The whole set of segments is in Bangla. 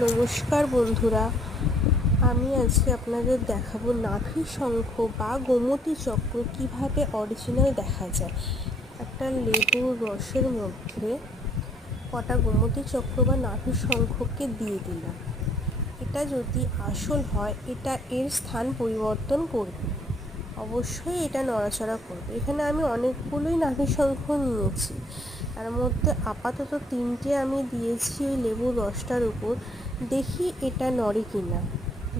নমস্কার বন্ধুরা, আমি আজকে আপনাদের দেখাবো নাভি শঙ্খ বা গোমতী চক্র কিভাবে অরিজিনাল দেখা যায়। একটা লেবুর রসের মধ্যে কটা গোমতী চক্র বা নাভি শঙ্খকে দিয়ে দিলাম। এটা যদি আসল হয়, এটা এর স্থান পরিবর্তন করবে, অবশ্যই এটা নড়াচড়া করবে। এখানে আমি অনেকগুলোই নাভি শঙ্খ নিয়েছি, তার মধ্যে আপাতত 3টে আমি দিয়েছি ওই লেবুর রসটার উপর। দেখি এটা নড়ে কি না,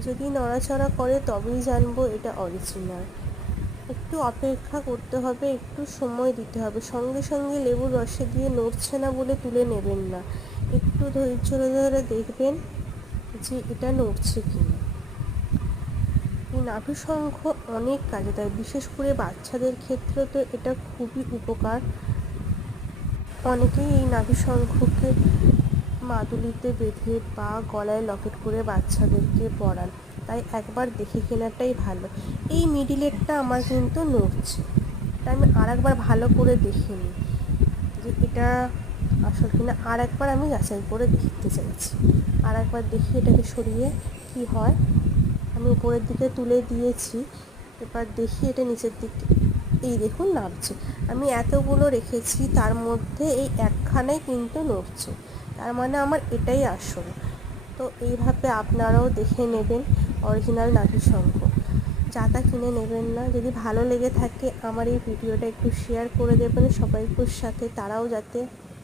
যদি নড়াচড়া করে তবেই জানবো এটা অরিজিনাল। একটু অপেক্ষা করতে হবে, একটু সময় দিতে হবে। সঙ্গে সঙ্গে লেবুর রসে দিয়ে নড়ছে না বলে তুলে নেবেন না, একটু ধৈর্য ধরে দেখবেন যে এটা নড়ছে কি না। এই নাভি শঙ্খ অনেক কাজে দেয়, বিশেষ করে বাচ্চাদের ক্ষেত্রে তো এটা খুবই উপকার। অনেকেই এই নাভি শঙ্খকে মাদুলিতে বেঁধে বা গলায় লকেট করে বাচ্চাদেরকে পরান, তাই একবার দেখে কেনাটাই ভালো। এই মিডিলেরটা আমার কিন্তু নড়ছে, তাই আমি একবার ভালো করে দেখে নিই যে এটা আসল কিনা। একবার আমি যাচাই করে দেখতে চাইছি, একবার দেখি এটাকে সরিয়ে কি হয়। আমি উপরের দিকে তুলে দিয়েছি, এবার দেখি এটা নিচের দিকে। এই দেখুন নাড়ছে। আমি এতগুলো রেখেছি, তার মধ্যে এই একখানাই কিন্তু নড়ছে, তার মানে আমার এটাই আসল। তো এইভাবে আপনারাও দেখে নেবেন অরিজিনাল নাভি শঙ্খ। যাতা কিনে নেবেন না। যদি ভালো লেগে থাকে আমার এই ভিডিওটা একটু শেয়ার করে দেবেন সবাইকার সাথে, তারাও যাতে